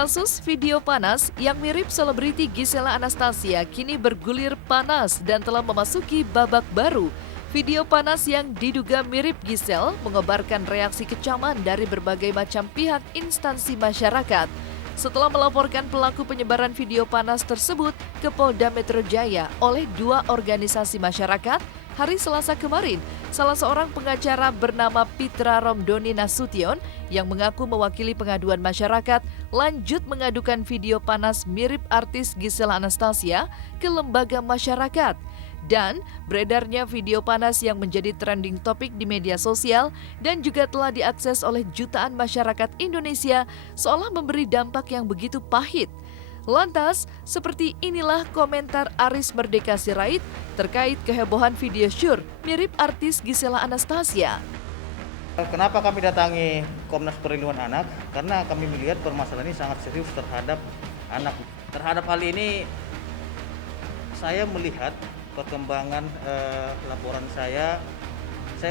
Kasus video panas yang mirip selebriti Gisela Anastasia kini bergulir panas dan telah memasuki babak baru. Video panas yang diduga mirip Giselle mengobarkan reaksi kecaman dari berbagai macam pihak instansi masyarakat. Setelah melaporkan pelaku penyebaran video panas tersebut ke Polda Metro Jaya oleh dua organisasi masyarakat, hari Selasa kemarin, salah seorang pengacara bernama Pitra Romdoni Nasution yang mengaku mewakili pengaduan masyarakat lanjut mengadukan video panas mirip artis Gisela Anastasia ke lembaga masyarakat. Dan beredarnya video panas yang menjadi trending topik di media sosial dan juga telah diakses oleh jutaan masyarakat Indonesia seolah memberi dampak yang begitu pahit. Lantas, seperti inilah komentar Aris Merdeka Sirait terkait kehebohan video syur mirip artis Gisela Anastasia. Kenapa kami datangi Komnas Perlindungan Anak? Karena kami melihat permasalahan ini sangat serius terhadap anak. Terhadap hal ini, saya melihat perkembangan laporan saya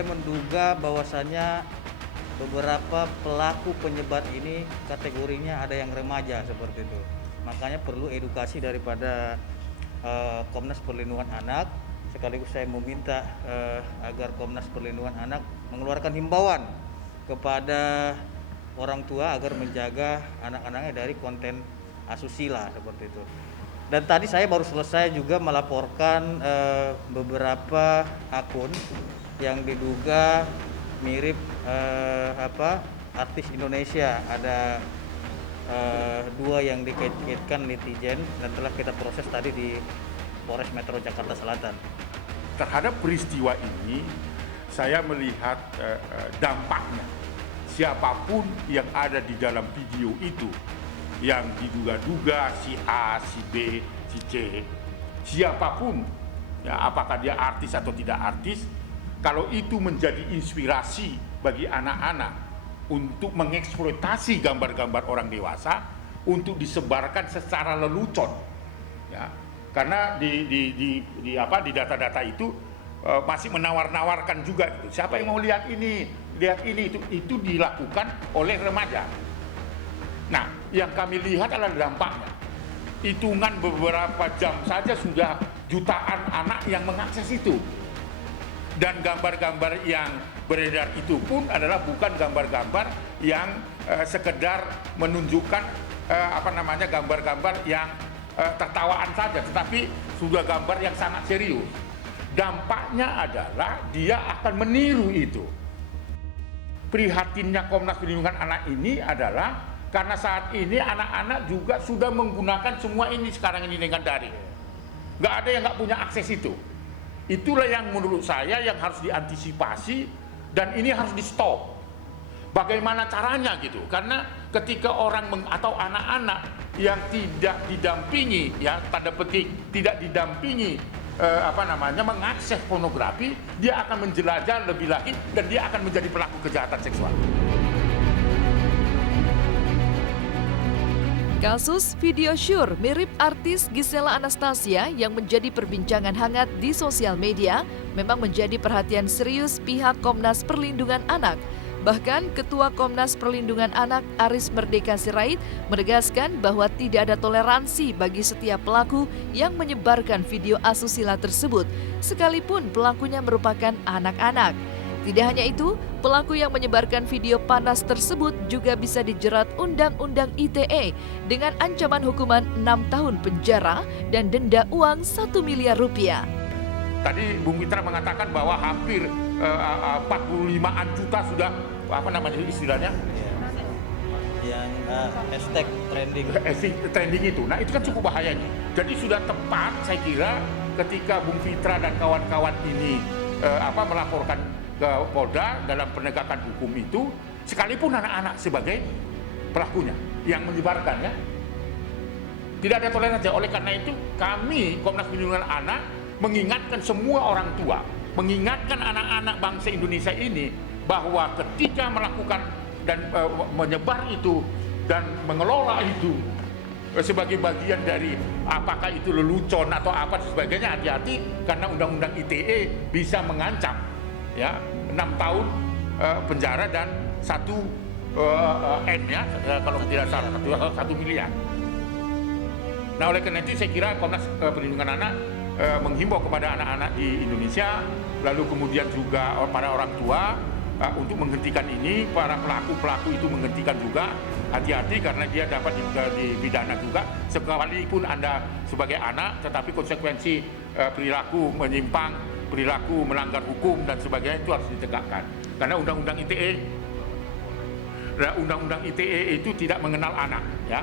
menduga bahwasannya beberapa pelaku penyebar ini kategorinya ada yang remaja seperti itu. Makanya perlu edukasi daripada Komnas Perlindungan Anak. Sekaligus saya meminta agar Komnas Perlindungan Anak mengeluarkan himbauan kepada orang tua agar menjaga anak-anaknya dari konten asusila seperti itu. Dan tadi saya baru selesai juga melaporkan beberapa akun yang diduga mirip artis Indonesia. Ada dua yang dikait-kaitkan netizen dan telah kita proses tadi di Polres Metro Jakarta Selatan. Terhadap peristiwa ini, saya melihat dampaknya. Siapapun yang ada di dalam video itu, yang diduga-duga si A, si B, si C, siapapun, ya, apakah dia artis atau tidak artis, kalau itu menjadi inspirasi bagi anak-anak untuk mengeksploitasi gambar-gambar orang dewasa untuk disebarkan secara lelucon, ya, karena di data-data itu masih menawar-nawarkan juga gitu. Siapa yang mau lihat ini itu dilakukan oleh remaja. Nah, yang kami lihat adalah dampaknya. Hitungan beberapa jam saja sudah jutaan anak yang mengakses itu. Dan gambar-gambar yang beredar itu pun adalah bukan gambar-gambar yang sekedar menunjukkan gambar-gambar yang tertawaan saja, tetapi sudah gambar yang sangat serius. Dampaknya adalah dia akan meniru itu. Prihatinnya Komnas Perlindungan Anak ini adalah karena saat ini anak-anak juga sudah menggunakan semua ini sekarang ini dengan daring. Nggak ada yang nggak punya akses itu. Itulah yang menurut saya yang harus diantisipasi dan ini harus di stop. Bagaimana caranya gitu? Karena ketika orang atau anak-anak yang tidak didampingi, ya tanda petik tidak didampingi mengakses pornografi, dia akan menjelajah lebih lanjut dan dia akan menjadi pelaku kejahatan seksual. Kasus video syur mirip artis Gisela Anastasia yang menjadi perbincangan hangat di sosial media memang menjadi perhatian serius pihak Komnas Perlindungan Anak. Bahkan Ketua Komnas Perlindungan Anak Aris Merdeka Sirait menegaskan bahwa tidak ada toleransi bagi setiap pelaku yang menyebarkan video asusila tersebut, sekalipun pelakunya merupakan anak-anak. Tidak hanya itu, pelaku yang menyebarkan video panas tersebut juga bisa dijerat Undang-Undang ITE dengan ancaman hukuman 6 tahun penjara dan denda uang 1 miliar rupiah. Tadi Bung Mitra mengatakan bahwa hampir 45-an juta sudah istilahnya? Yang hashtag trending. Trending itu. Nah, itu kan cukup bahayanya. Jadi sudah tepat saya kira ketika Bung Fitra dan kawan-kawan ini melaporkan ke Polda dalam penegakan hukum itu, sekalipun anak-anak sebagai pelakunya yang menyebarkan, ya tidak ada toleransi. Oleh karena itu kami Komnas Perlindungan Anak mengingatkan semua orang tua, mengingatkan anak-anak bangsa Indonesia ini bahwa ketika melakukan dan menyebar itu dan mengelola itu sebagai bagian dari apakah itu lelucon atau apa sebagainya, hati-hati karena Undang-Undang ITE bisa mengancam, ya, 6 tahun penjara dan 1 M ya, kalau tidak salah 1 miliar. Nah oleh karena itu saya kira Komnas Perlindungan Anak menghimbau kepada anak-anak di Indonesia, lalu kemudian juga para orang tua untuk menghentikan ini, para pelaku-pelaku itu menghentikan juga, hati-hati karena dia dapat dipidana juga, sekalipun Anda sebagai anak, tetapi konsekuensi perilaku menyimpang, perilaku melanggar hukum dan sebagainya itu harus ditegakkan. Karena Undang-Undang ITE itu tidak mengenal anak, ya.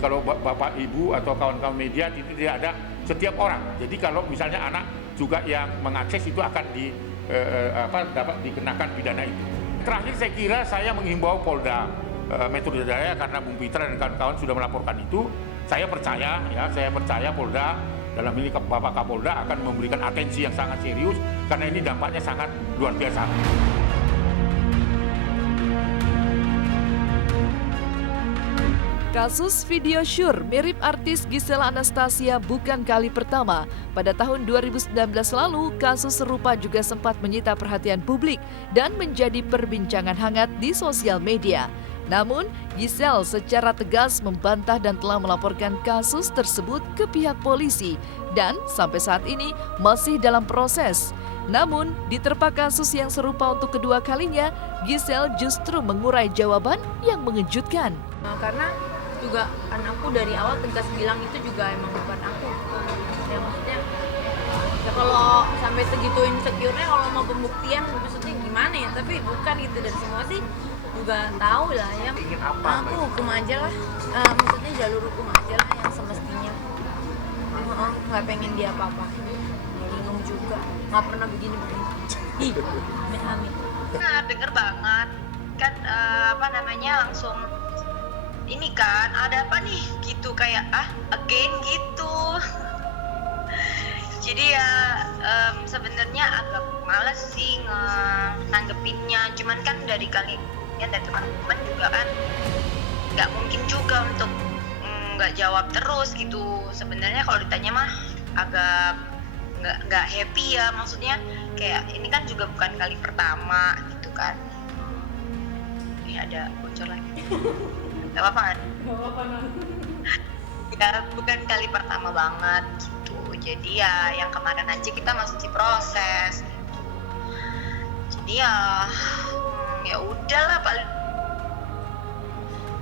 Kalau Bapak Ibu atau kawan-kawan media itu tidak ada setiap orang. Jadi kalau misalnya anak juga yang mengakses itu akan dapat dikenakan pidana itu. Terakhir saya kira saya menghimbau Polda Metro Jaya karena Bung Pitra dan kawan-kawan sudah melaporkan itu. Saya percaya Polda dalam ini Bapak Kapolda akan memberikan atensi yang sangat serius karena ini dampaknya sangat luar biasa. Kasus video syur mirip artis Gisela Anastasia bukan kali pertama. Pada tahun 2019 lalu, kasus serupa juga sempat menyita perhatian publik dan menjadi perbincangan hangat di sosial media. Namun, Giselle secara tegas membantah dan telah melaporkan kasus tersebut ke pihak polisi dan sampai saat ini masih dalam proses. Namun, diterpa kasus yang serupa untuk kedua kalinya, Giselle justru mengurai jawaban yang mengejutkan. Karena juga anakku dari awal tegas bilang itu juga emang bukan aku. Ya maksudnya, ya kalau sampai segitu insecure-nya kalau mau pembuktian maksudnya gimana ya, tapi bukan gitu, dan semua sih juga tahu lah ya. Aku hukum aja lah, maksudnya jalur hukum aja lah yang semestinya. Nggak pengen dia apa-apain, bingung juga, nggak pernah begini-begini. Ih, amit-amit. Nah, denger banget kan langsung ini kan ada apa nih gitu, kayak again gitu. Jadi ya sebenarnya agak males sih nanggepinnya, cuman kan dari kalian dan teman-teman juga kan nggak mungkin juga untuk nggak jawab terus gitu. Sebenarnya kalau ditanya mah agak nggak happy ya, maksudnya kayak ini kan juga bukan kali pertama gitu kan. Ini ada bocor lagi. Gak apa-apa kan? Gak apa-apa. Ya, bukan kali pertama banget gitu. Jadi ya yang kemarin aja kita masih diproses gitu. Jadi ya udahlah paling.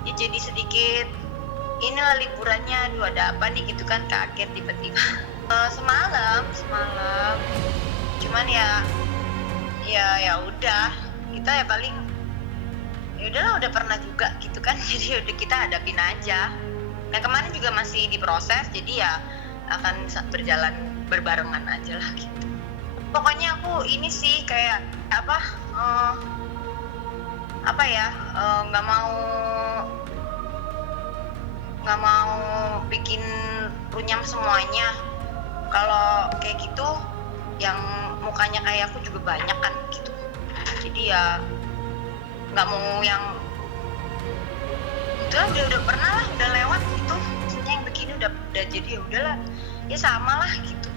Ya jadi sedikit inilah liburannya, aduh ada apa nih gitu kan, kaget tiba-tiba. Semalam. Cuman ya udah, kita ya paling ya udahlah, udah pernah juga gitu kan, jadi udah kita hadapin aja. Nah kemarin juga masih diproses, jadi ya akan berjalan berbarengan aja lah gitu. Pokoknya aku ini sih kayak nggak mau bikin runyam semuanya. Kalau kayak gitu yang mukanya kayak aku juga banyak kan gitu, jadi ya nggak mau yang itu lah, udah pernah lah, udah lewat gitu, maksudnya yang begini udah jadi ya udahlah, ya sama lah gitu.